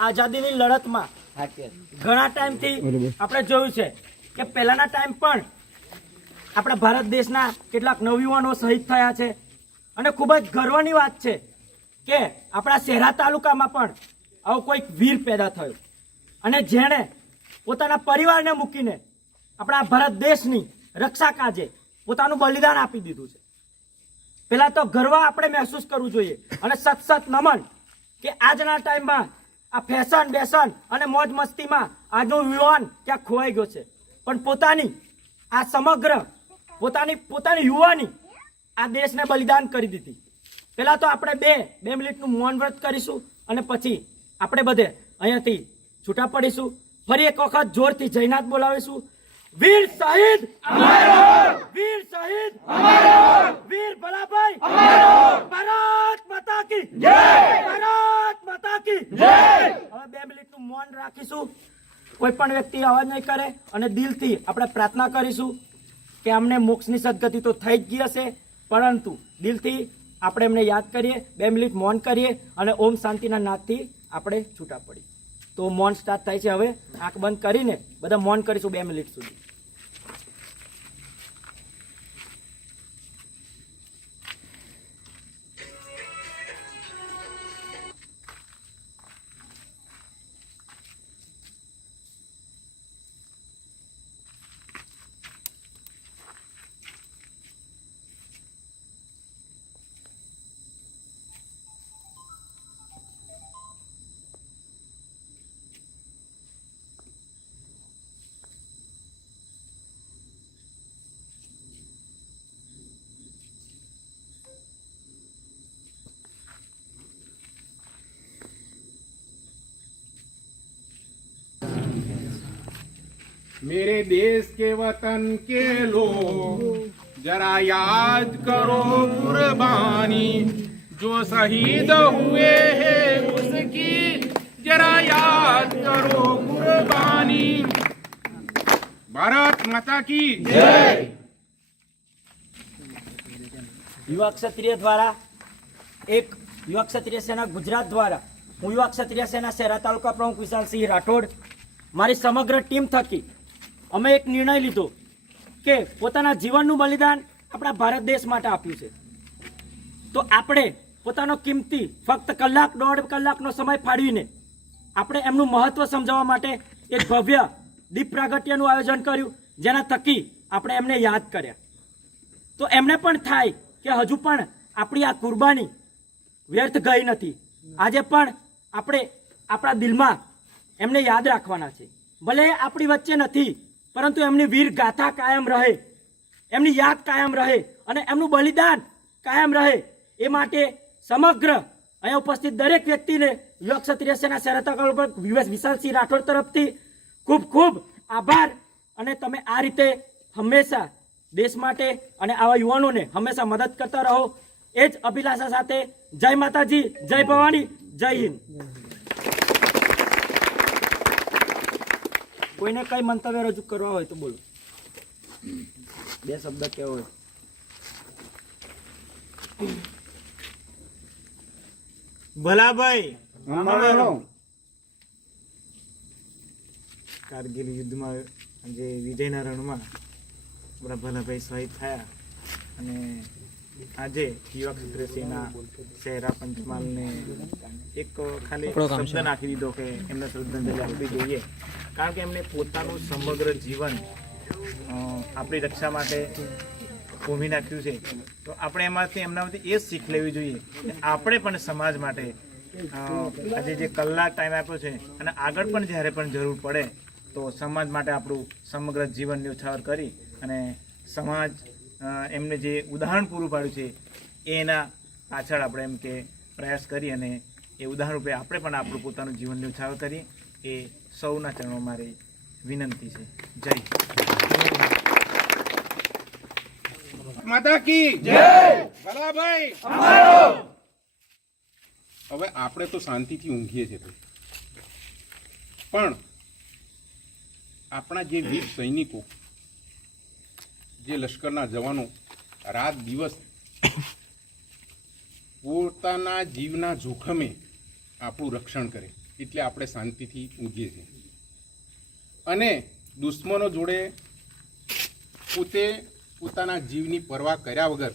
આઝાદીની લડતમાં ઘણા ટાઈમથી આપણે જોયું છે કે પહેલાના ટાઈમ પણ આપણા ભારત દેશના કેટલાક નવયુવાનો શહીદ થયા છે. અને ખૂબ જ ગર્વની વાત છે કે આપણા શહેરા તાલુકામાં પણ આવો કોઈક વીર પેદા થયો. અને જેણે પોતાના પરિવારને મૂકીને આપણા ભારત દેશની રક્ષા કાજે પોતાનું બલિદાન આપી દીધું છે. પહેલાં તો ગર્વ આપણે મહેસૂસ કરવું જોઈએ અને સત સત નમન કે આજના ટાઈમમાં આ ફેશન બેસન અને મોજ મસ્તીમાં આજનો યુવાન ક્યાં ખોવાઈ ગયો છે. પણ પોતાની, આ સમગ્ર પોતાની પોતાની યુવાની આ દેશને બલિદાન કરી દીધી. પહેલાં તો આપણે બે બે મિનિટનું મૌન વ્રત કરીશું અને પછી આપણે બધે અહીંયાથી છૂટા પડીશું. ફરી એક વખત જોરથી જયનાથ બોલાવીશું. વીર શહીદ વીર શહીદ વીર ભલાભાઈ ભારત માતા કી ભારત માતા કી મિનિટનું મૌન રાખીશું. કોઈ પણ વ્યક્તિ અવાજ નહીં કરે અને દિલથી આપણે પ્રાર્થના કરીશું કે અમને મોક્ષની સદગતિ તો થઈ જ ગઈ હશે, પરંતુ દિલથી આપણે એમને યાદ કરીએ, બે મિનિટ મૌન કરીએ અને ઓમ શાંતિના નાદથી આપણે છૂટા પડીએ. તો મૌન સ્ટાર્ટ થાય છે હવે. આંખ બંધ કરીને બધા મૌન કરીશું બે મિનિટ સુધી. मेरे देश के वतन के लोग जरा याद करो कुर्बानी जो शहीद हुए हैं उसकी जरा याद करो कुर्बानी भारत माता की યુવા ક્ષત્રિય દ્વારા એક યુવા ક્ષત્રિય સેના ગુજરાત દ્વારા હું યુવા ક્ષત્રિય સેના શહેરા તાલુકા પ્રમુખ વિશાલસિંહ રાઠોડ મારી સમગ્ર ટીમ થકી અમે એક નિર્ણય લીધો કે પોતાના જીવનનું બલિદાન આપણા ભારત દેશ માટે આપ્યું છે. તો આપણે પોતાનો કિંમતી ફક્ત કલાક, દોઢ કલાકનો સમય ફાળવીને આપણે એમનું મહત્વ સમજાવવા માટે એક ભવ્ય દીપ પ્રાગટ્યનું આયોજન કર્યું, જેના થકી આપણે એમને યાદ કર્યા. તો એમને પણ થાય કે હજુ પણ આપણી આ કુરબાની વ્યર્થ ગઈ નથી. આજે પણ આપણે આપણા દિલમાં એમને યાદ રાખવાના છે. ભલે આપણી વચ્ચે નથી પરંતુ એમની વીર ગાથા કાયમ રહે, એમની યાદ કાયમ રહે અને એમનું બલિદાન કાયમ રહે એ માટે સમગ્ર અહીંયા ઉપસ્થિત દરેક વ્યક્તિને યુવા ક્ષત્રિય સેના શરત વિશાલસિંહ રાઠોડ તરફથી ખૂબ ખૂબ આભાર અને તમે આ રીતે હંમેશા દેશ માટે અને આવા યુવાનોને હંમેશા મદદ કરતા રહો. એ જ અભિલાષા સાથે જય માતાજી, જય ભવાની, જય હિન્દ. કોઈને કઈ મંતવ્ય રજૂ કરવા હોય તો બોલો. બે શબ્દ કેવો હોય? ભલાભાઈ કારગિલ યુદ્ધમાં જે વિજયના રણમાં આપણા ભલાભાઈ શહીદ થયા અને આજે યુવા ક્ષત્રિય સેના શહેરા પંચમહાલને એક ખાલી શબ્દ નાખી દીધો કે એમને શ્રદ્ધાંજલિ આપવી જોઈએ. કારણ કે એમને પોતાનું સમગ્ર જીવન આપણી રક્ષા માટે ભૂમિ નાખ્યું છે. તો આપણે એમાંથી એમનામાંથી એ શીખ લેવી જોઈએ કે આપણે પણ સમાજ માટે આજે જે કલાક ટાઈમ આપ્યો છે અને આગળ પણ જ્યારે પણ જરૂર પડે તો સમાજ માટે આપણું સમગ્ર જીવન ન્યોછાવર કરી અને સમાજ એમને જે ઉદાહરણ પૂરું પાડ્યું છે એના પાછળ આપણે એમ કે પ્રયાસ કરી અને એ ઉદાહરણ રૂપે આપણે પણ આપણું પોતાનું જીવન ન્યોછાવર કરીએ એ સૌના ચરણો મારી વિનંતી છે. જય માતા કી જય! ભલાભાઈ! હવે આપણે તો શાંતિથી ઊંઘીએ છીએ પણ આપણા જે વીર સૈનિકો જે લશ્કરના જવાનો રાત દિવસ પોતાના જીવના જોખમે આપણું રક્ષણ કરે, એટલે આપણે શાંતિથી ઊંઘીએ છીએ. અને દુશ્મનો જોડે પોતે પોતાના જીવની પરવા કર્યા વગર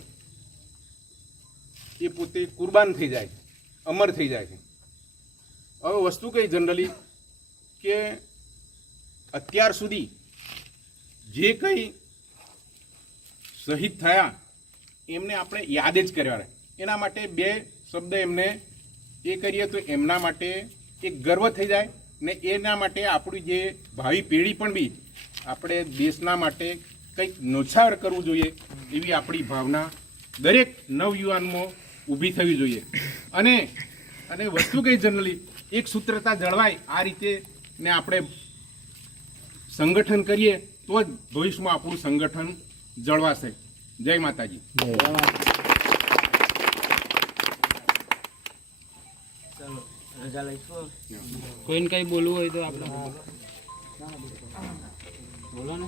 એ પોતે કુરબાન થઈ જાય, અમર થઈ જાય છે. હવે વસ્તુ કઈ જનરલી? કે અત્યાર સુધી જે કંઈ શહીદ થયા એમને આપણે યાદ જ કર્યા. એના માટે બે શબ્દ એમને એ કરીએ તો એમના માટે એક ગર્વ થઈ જાય ને એના માટે આપણી જે ભાવિ પેઢી પણ બી આપણે દેશના માટે કંઈક નોછાર કરવું જોઈએ એવી આપણી ભાવના દરેક નવયુવાનમાં ઊભી થવી જોઈએ અને અને વસ્તુ કઈ જનરલી, એક સૂત્રતા જળવાય આ રીતે ને આપણે સંગઠન કરીએ તો જ ભવિષ્યમાં આપણું સંગઠન જળવાશે જય માતાજી. ચાલો રજા લઈશું કોઈને કઈ બોલવું હોય તો આપણે બોલો ને.